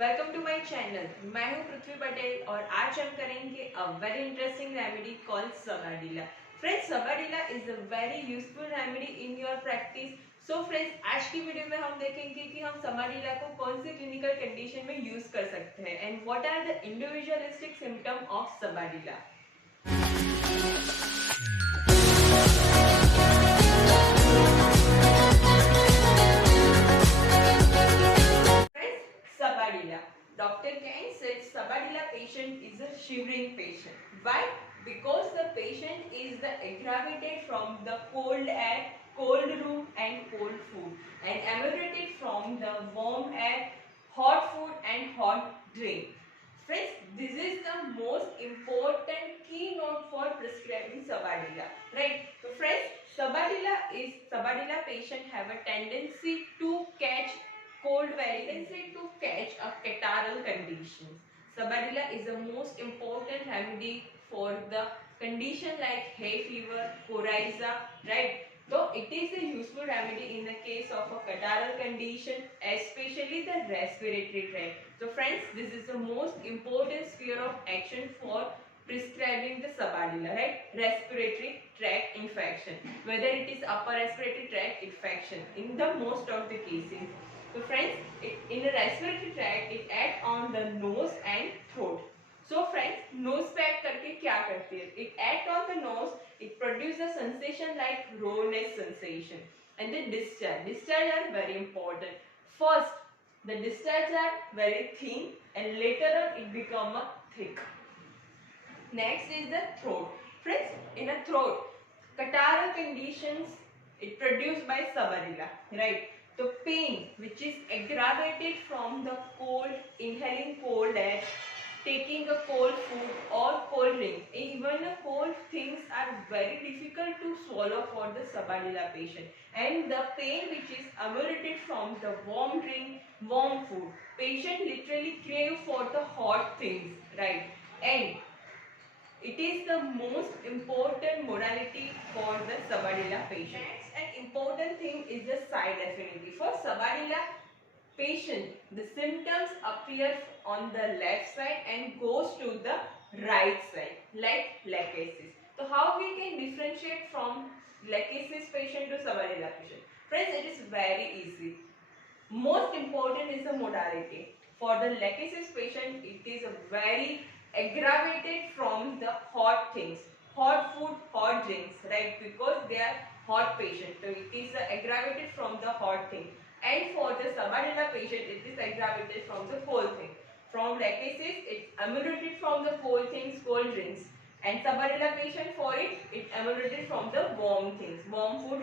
Welcome to my channel. मैं हूं पृथ्वी पटेल और आज हम करेंगे a very interesting remedy called sabadilla. Friends, sabadilla is a very useful remedy in your practice. So friends, आज की वीडियो में हम देखेंगे कि हम सबैडिला को कौन सी क्लिनिकल कंडीशन में यूज कर सकते हैं and what are the individualistic symptom of sabadilla. Sabadilla. Dr. Kane said Sabadilla patient is a shivering patient. Why? Because the patient is aggravated from the cold air, cold room and cold food, and aggravated from the warm air, hot food and hot drink. Friends, this is the most important keynote for prescribing Sabadilla. Right? So friends, Sabadilla patient have a tendency to catch cold tendency to catch a catarrhal condition. Sabadilla is the most important remedy for the condition like hay fever, coryza, right? Though it is a useful remedy in the case of a catarrhal condition, especially the respiratory tract. So friends, this is the most important sphere of action for prescribing the Sabadilla, right? Respiratory tract infection, whether it is upper respiratory tract infection in the most of the cases. So friends, in the respiratory tract, it acts on the nose and throat. So friends, nose पे act करके क्या करती है? It act on the nose. It produces a sensation like rawness sensation, and the discharge. Discharge are very important. First, the discharge are very thin, and later on it become a thick. Next is the throat. Friends, in a throat, catarrhal conditions it produced by Sabadilla, right? The pain which is aggravated from the cold, inhaling cold air, taking a cold food or cold drink. Even cold things are very difficult to swallow for the Sabadilla patient. And the pain which is emanated from the warm drink, warm food. Patient literally crave for the hot things, right? And it is the most important modality for the Sabadilla patient. Next, an important thing is the side affinity. For Sabadilla patient, the symptoms appear on the left side and goes to the right side, like lachesis. So how we can differentiate from lachesis patient to Sabadilla patient? Friends, it is very easy. Most important is the modality. For the lachesis patient, it is a very aggravated from the hot things, hot food, hot drinks, right? Because they are hot patient, so it is aggravated from the hot thing. And for the Sabadilla patient, it is aggravated from the cold thing. From lachesis, it's emanated from the cold things, cold drinks. And Sabadilla patient, for it, it emanated from the warm things, warm food,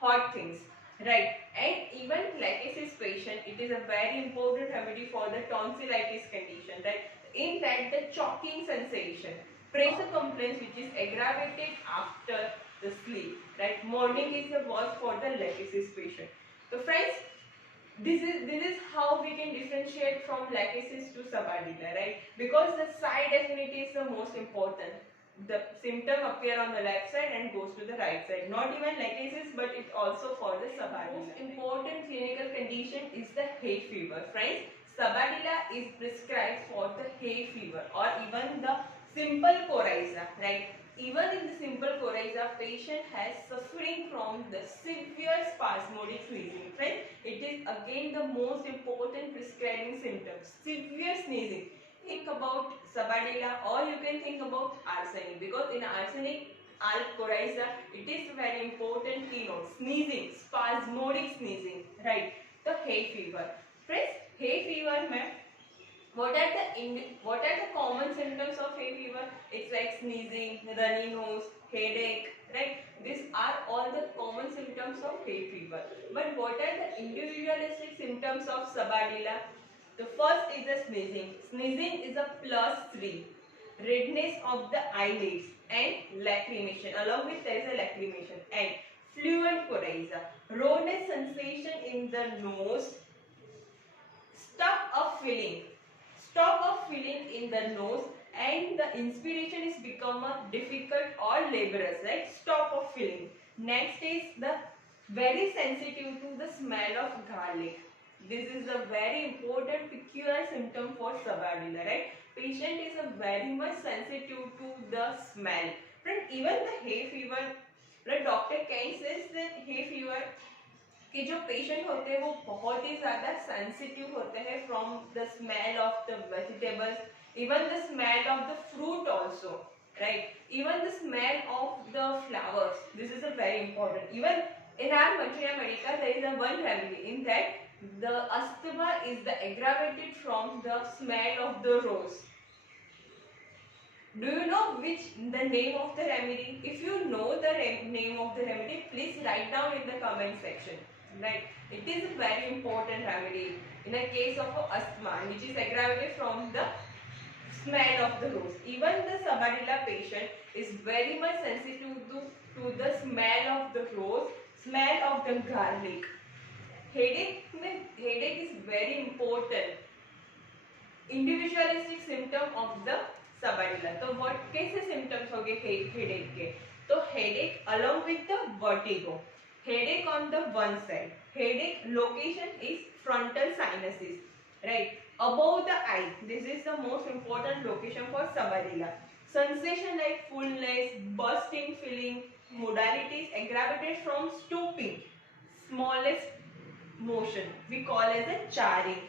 hot things. Right, and even lachesis patient, it is a very important remedy for the tonsillitis condition, right? In that, the choking sensation, pressure complaints which is aggravated after the sleep, right? Morning is the worst for the lachesis patient. So friends, this is how we can differentiate from lachesis to Sabadilla, right? Because the side affinity is the most important. The symptom appear on the left side and goes to the right side. Not even lachesis, but it also for the Sabadilla. Most important clinical condition is the hay fever. Friends, Sabadilla is prescribed for the hay fever or even the simple coryza, right? Even in the simple coryza, patient has suffering from the severe spasmodic sneezing. Friends, it is again the most important prescribing symptoms. Severe sneezing. Think about Sabadilla, or you can think about arsenic, because in arsenic coryza, it is very important keynote. Sneezing, spasmodic sneezing, right? The hay fever. Friends, hay fever mein what are the common symptoms of hay fever? It's like sneezing, runny nose, headache, right? These are all the common symptoms of hay fever. But what are the individualistic symptoms of Sabadilla? The first is the sneezing. Sneezing is a +3. Redness of the eyelids and lacrimation. Along with there is a lacrimation and fluent coryza. Rawness sensation in the nose. Stop of feeling in the nose, and the inspiration is become a difficult or laborious, right? Stop of feeling. Next is the very sensitive to the smell of garlic. This is a very important peculiar symptom for Sabadilla, right? Patient is a very much sensitive to the smell. Friend, even the hay fever, the doctor can says that hay fever कि जो patient होते हैं वो बहुत ही ज़्यादा sensitive होते हैं from the smell of the vegetables even the smell of the fruit also right even the smell of the flowers this is a very important even in our Manchuria medical there is a one remedy in that the asthma is the aggravated from the smell of the rose. Do you know which the name of the remedy? If you know the name of the remedy, please write down in the comment section. Right? It is a very important remedy in a case of asthma, which is aggravated from the smell of the rose. Even the Sabadilla patient is very much sensitive to the smell of the rose, smell of the garlic. Headache is very important. Individualistic symptom of the Sabadilla. तो what कैसे symptoms हो गए headache के? तो headache along with the vertigo. Headache on the one side. Headache location is frontal sinuses. Right above the eye. This is the most important location for Sabadilla. Sensation like fullness, bursting feeling. Modalities aggravated from stooping. Smallest motion we call as a jarring.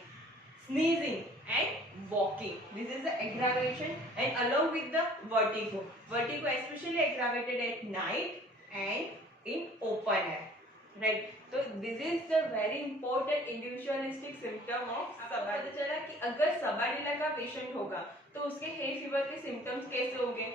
Sneezing and walking. This is the aggravation and along with the vertigo. Vertigo especially aggravated at night and in open air. Right. So this is the very important individualistic symptom of Sabadilla. पता चला कि अगर Sabadilla का patient होगा तो उसके hay fever के symptoms कैसे होंगे?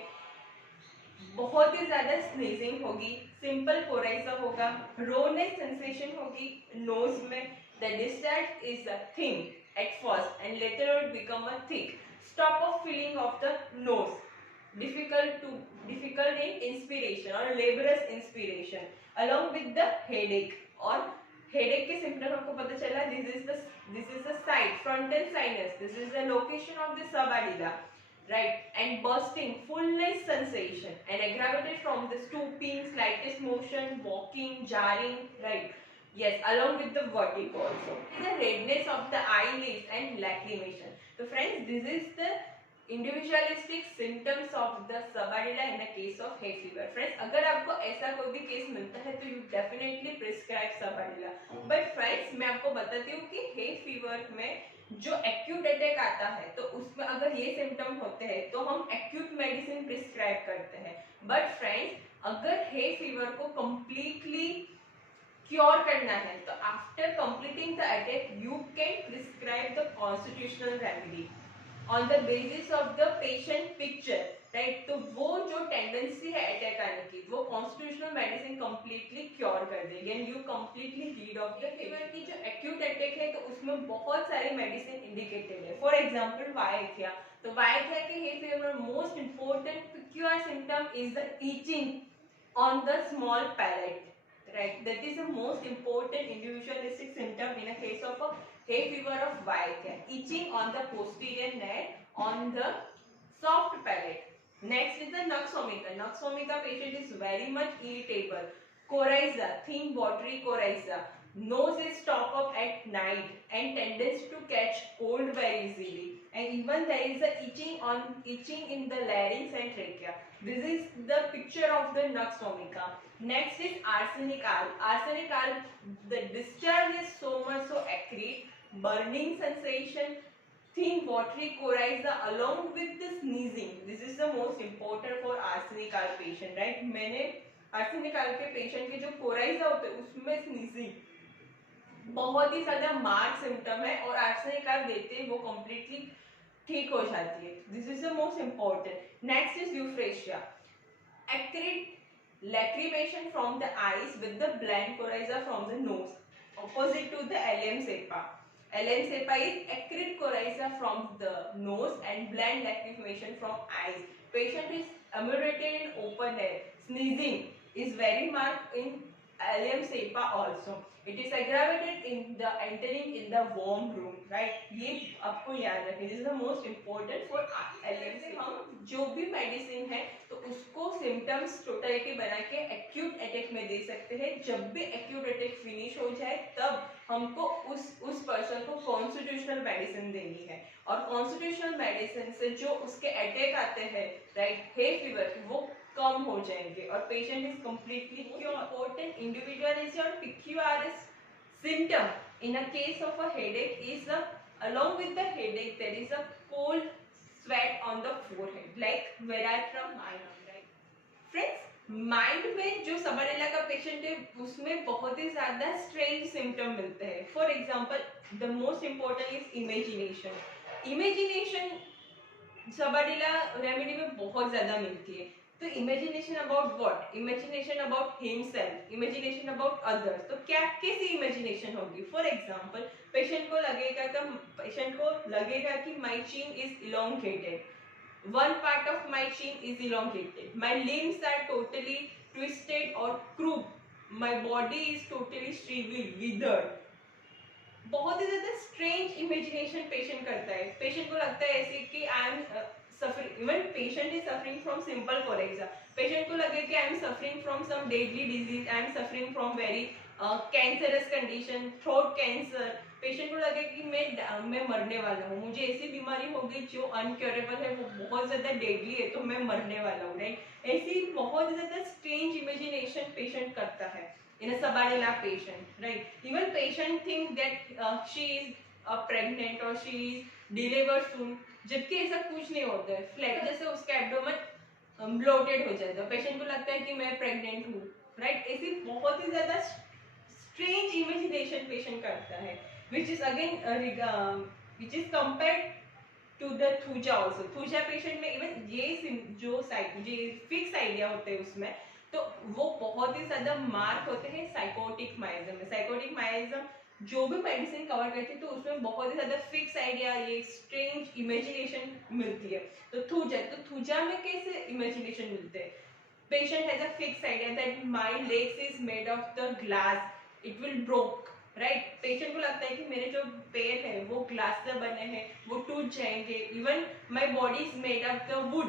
बहुत ही ज्यादा स्नीजिंग होगी, सिंपल कोराइजा होगा, रोनेस सेंसेशन होगी नोज में, the discharge is thin at first and later it become a thick, stop of feeling of the nose, difficult in inspiration or laborious inspiration along with the headache. और headache के symptom आपको पता चला, this is the side frontal sinus, this is the location of the Sabadilla. Right, and bursting, fullness sensation and aggravated from the stooping, slightest motion, walking, jarring, right? Yes, along with the vertigo also. The redness of the eyelids and lacrimation. So friends, this is the individualistic symptoms of the Sabadilla in the case of hay fever. Friends, अगर आपको ऐसा कोई भी case मिलता है तो you definitely prescribe Sabadilla. But friends, मैं आपको बताती हूँ कि hay fever में जो एक्यूट अटैक आता है तो उसमें अगर ये सिम्टम होते हैं तो हम एक्यूट मेडिसिन प्रिस्क्राइब करते हैं. बट फ्रेंड्स अगर हे फीवर को कंप्लीटली क्योर करना है तो after completing the attack you can prescribe the constitutional remedy on the basis of the patient picture. Right, तो वो जो टेंडेंसी है अटैक आने की वो कॉन्स्टिट्यूशनल मेडिसिन कंप्लीटली क्योर कर देगी and you completely rid of the fever की जो एक्यूट अटैक है तो उसमें बहुत सारे मेडिसिन इंडिकेटेड है. For example wyethia. तो वायथिया के hay fever most important peculiar symptom is the itching on the small palate. Right, that is the most important individualistic symptom in a case of a hay fever of Vaithya. Itching on the posterior neck, on the soft palate. Next is the Nuxomica. Nuxomica patient is very much irritable. Coryza, thin watery coryza. Nose is stop up at night and tendency to catch cold very easily. And even there is a itching in the larynx and trachea. This is the picture of the Nuxomica. Next is arsenic alb. Arsenic alb, the discharge is so much so acrid, burning sensation, thin watery coryza along with the sneezing. This is the most important for arsenic alb patient, right? मैंने arsenic alb के patient के जो coryza होते हैं उसमें sneezing बहुत ही ज्यादा मार्क सिम्टम है और arsenic alb देते हैं वो completely ठीक हो जाती है. This is the most important. Next is euphrasia. Acrid lacrimation from the eyes with the bland coryza from the nose. Opposite to the LM cepa. LM cepa is acrid coryza from the nose and bland lacrimation from eyes. Patient is emeritated in open air. Sneezing is very marked in ileum cepa also. It is aggravated in the entering in the warm room, right? ये आपको याद रखें, this is the most important for ileum cepa. हम जो भी medicine है तो उसको सिम्टम्स टोटलिटी बना के एक्यूट अटैक में दे सकते हैं. जब भी एक्यूट अटैक फिनिश हो जाए तब हमको उस पर्सन को कॉन्स्टिट्यूशनल मेडिसिन देनी है. और कॉन्स्टिट्यूशनल मेडिसिन से जो उसके अटैक आते हैं, राइट, हे फीवर, वो कम हो जाएंगे और patient is completely cure. Important individuality और PQRS symptom in a case of a headache is along with the headache there is a cold sweat on the forehead like variety from mind, right? Friends, mind में जो सबरेला का patient है उसमें बहुत ही ज्यादा strange symptom मिलते हैं. For example the most important is imagination. Imagination sabadilla remedy में बहुत ज्यादा मिलती है. तो imagination about what? Imagination about himself, imagination about others. तो क्या कैसी इमेजिनेशन होगी? फॉर एग्जांपल पेशेंट को लगेगा कि माय चीन is elongated, one part of my chin is elongated, my limbs are totally twisted or crooked, my body is totally shriveled, withered. बहुत ही ज्यादा स्ट्रेंज इमेजिनेशन पेशेंट करता है. पेशेंट को लगता है ऐसे कि I am suffering, even patient is suffering from simple cholera. Patient को लगे कि I am suffering from some deadly disease, I am suffering from very cancerous condition, throat cancer. Patient को लगे कि मैं मरने वाला हूँ, मुझे ऐसी बीमारी होगी जो अनक्योरेबल है, वो बहुत ज्यादा डेडली है, तो मैं मरने वाला हूँ, राइट? ऐसी बहुत ज्यादा स्ट्रेंज इमेजिनेशन पेशेंट करता है in a Sabadilla patient, right? Even patient think that she is pregnant or she is delivered soon, जबकि ऐसा कुछ नहीं होता है. फ्लैट जैसे उसका एब्डोमेन ब्लोटेड हो जाता है, पेशेंट को लगता है कि मैं प्रेग्नेंट हूँ, राइट? ऐसी बहुत ही ज्यादा स्ट्रेंज इमेजिनेशन पेशेंट करता है, which is again which is compared to the thuja also. Thuja patient में इवन ये जो फिक्स आइडिया होते हैं उसमें तो वो बहुत ही ज्यादा मार्क होते हैं साइकोटिक माइज्म में. साइकोटिक माइज्म जो भी मेडिसिन कवर करती है तो उसमें बहुत ही ज्यादा फिक्स आइडिया, ये स्ट्रेंज इमेजिनेशन मिलती है. तो थूजा में कैसे इमेजिनेशन मिलते हैं? Patient has a fix idea that my legs is made of the glass, it will broke, right? Patient को लगता है कि मेरे जो पैर है वो ग्लास से बने हैं, वो टूट जाएंगे. Even my body is made of the wood,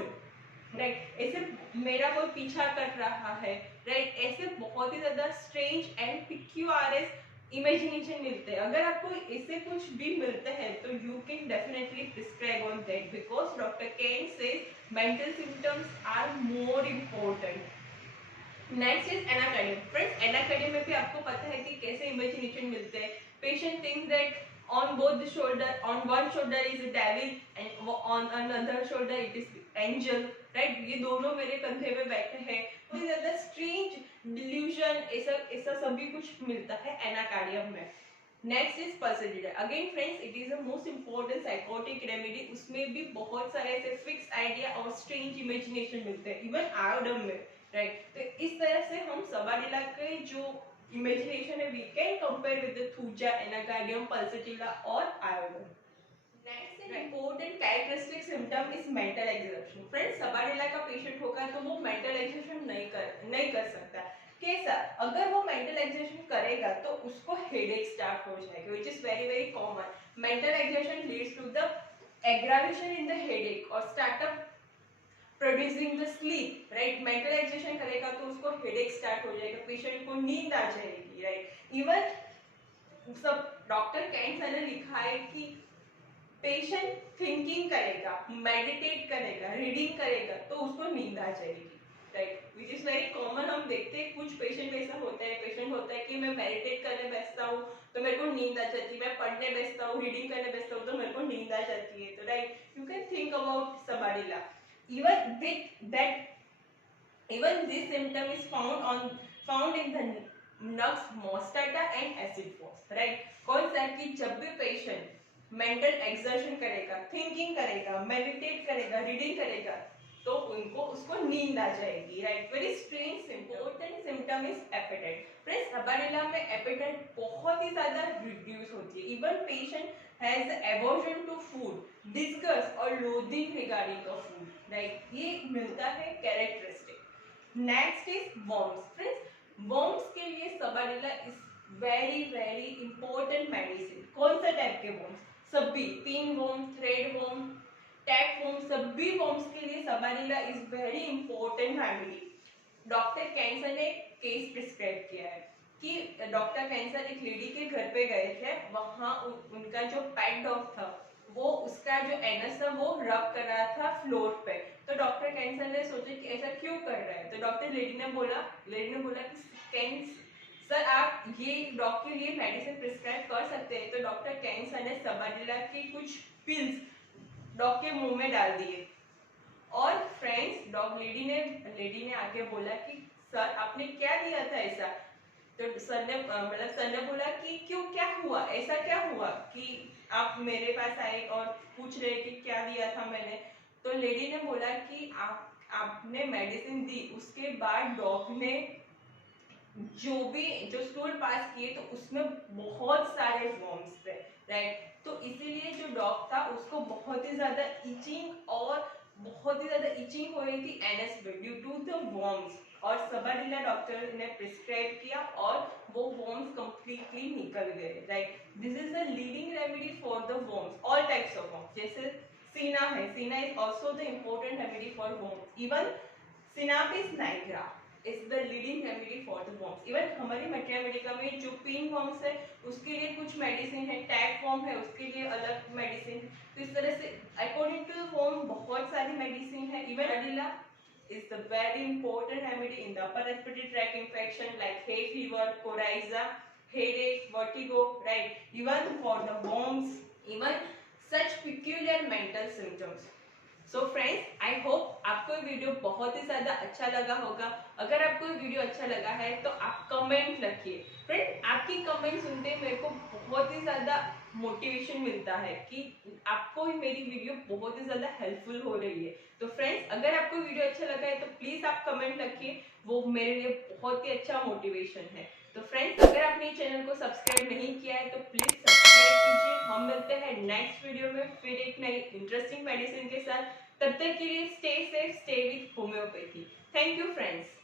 right? ऐसे मेरा कोई पीछा कर रहा है, राइट? ऐसे बहुत ही ज्यादा स्ट्रेंज एंड PQRS इमेजिनेशन मिलते हैं. अगर आपको इससे कुछ भी मिलता है तो you can definitely prescribe on that because doctor can says mental symptoms are more important. Next is anacardium. Friends, anacardium में भी आपको पता है कि कैसे इमेजिनेशन मिलते हैं. Patient think that on both the shoulder, on one shoulder is a devil and on another shoulder it is angel, right? ये दोनों मेरे कंधे पे बैठे हैं. बहुत ज्यादा स्ट्रेंज डिल्यूजन ऐसा सभी कुछ मिलता है एनाकार्डियम में. नेक्स्ट इज पर्सिडिडा. Again friends, it is the most important psychotic remedy. उसमें भी बहुत सारे ऐसे फिक्स आइडिया और स्ट्रेंज इमेजिनेशन मिलते हैं इवन आयोडम में, राइट? तो इस तरह से हम सबरेला के जो imagination we can compare with the thuja, anacardium, pulsatilla or iodine. Next and important characteristic symptom is mental exertion. Friends, सबरेला का पेशेंट होगा तो वो mental exertion नहीं कर सकता. कैसा? अगर वो mental exertion करेगा तो उसको headache start हो जाएगा, which is very common. Mental exertion leads to the aggravation in the headache or start up producing the sleep, right? Mental exertion करेगा तो उसको हेडेक स्टार्ट हो जाएगा, पेशेंट को नींद आ जाएगी, राइट? इवन सब डॉक्टर कैंसर ने लिखा है कि पेशेंट थिंकिंग करेगा, मेडिटेट करेगा, रीडिंग करेगा तो उसको नींद आ जाएगी, right? Which is very common. हम देखते हैं कुछ पेशेंट ऐसा होता है, पेशेंट होता है कि मैं मेडिटेट करने बैठता हूँ तो मेरे को नींद आ जाती है, मैं पढ़ने बैठता हूँ, रीडिंग करने बैठता हूँ तो मेरे को नींद आ जाती है. तो right, you can think about sabadilla. Even this symptom is found in the nux mostata and acid force, right? कौन सा? कि जब भी पेशेंट मेंटल एक्सर्शन करेगा, थिंकिंग करेगा, मेडिटेट करेगा, रीडिंग करेगा तो उसको नींद आ जाएगी, right? Very strange important symptom is appetite. Friends, sabadilla में एपेटाइट बहुत ही ज्यादा रिड्यूस होती है. Even patient has aversion to food, disgust और loathing regarding the food, right? ये मिलता है characteristic. Next is worms. Friends, worms के लिए sabadilla is very very important medicine. कौन सा टाइप के वर्म्स? सभी, pin worm, thread worm, tape worm, सभी वर्म्स के लिए sabadilla is very important remedy. Doctor कैंसर ने केस प्रिस्क्राइब किया है कि डॉक्टर कैंसर एक लेडी के घर पे गए थे, वहां उनका जो पेट डॉग था वो उसका जो एनस था वो रब कर रहा था फ्लोर पे। तो डॉक्टर कैंसर ने सोचा कि ऐसा क्यों कर रहा है, तो डॉक्टर लेडी ने बोला कि सर आप ये डॉग के लिए मेडिसिन प्रिस्क्राइब कर सकते हैं। तो डॉक्टर कैंसर ने सबडिला की कुछ पिल्स डॉग के मुंह में डाल दिए। और फ्रेंड्स, लेडी ने आके बोला कि सर आपने क्या दिया था ऐसा? तो सर ने बोला कि क्यों, क्या हुआ, ऐसा क्या हुआ कि आप मेरे पास आए और पूछ रहे कि क्या दिया था मैंने? तो लेडी ने बोला कि आपने मेडिसिन दी, उसके बाद डॉग ने जो स्टूल पास किए तो उसमें बहुत सारे वर्म्स थे, राइट? तो इसीलिए जो डॉग था उसको बहुत ही ज्यादा इचिंग हो रही थी एनएस पे ड्यू टू द वर्म्स। और सबडिला डॉक्टर ने प्रिस्क्राइब किया और वो वर्म्स कंप्लीटली निकल गए, right? This is the leading remedy for the worms, all types of worms. जैसे सीना है, cina is also the important remedy for worms. Even sinapis nigra is the leading remedy for the worms। Even हमारी materia Medica में जो pin worms है उसके लिए कुछ medicine है, टैप वर्म है उसके लिए अलग मेडिसिन है। तो इस तरह से अकॉर्डिंग टू वर्म बहुत सारी मेडिसिन है। Even sabadilla is the very important remedy in the upper respiratory tract infection like hay fever, coryza, headache, vertigo, right? Even for the worms, even such peculiar mental symptoms। So friends, I hope आपको ये video बहुत ही ज्यादा अच्छा लगा होगा। अगर आपको ये वीडियो अच्छा लगा है तो आप कमेंट रखिए। फ्रेंड, आपकी कमेंट सुनते मेरे को बहुत ही ज्यादा मोटिवेशन मिलता है कि आपको मेरी वीडियो बहुत ही ज्यादा हेल्पफुल हो रही है। तो फ्रेंड्स, अगर आपको वीडियो अच्छा लगा है तो प्लीज आप कमेंट रखिए, वो मेरे लिए बहुत ही अच्छा मोटिवेशन है। तो फ्रेंड्स, अगर आपने चैनल को सब्सक्राइब नहीं किया है तो प्लीज सब्सक्राइब कीजिए। हम मिलते हैं नेक्स्ट वीडियो में फिर एक नई इंटरेस्टिंग मेडिसिन के साथ। तब तक के लिए stay safe, stay with homeopathy. Thank you friends.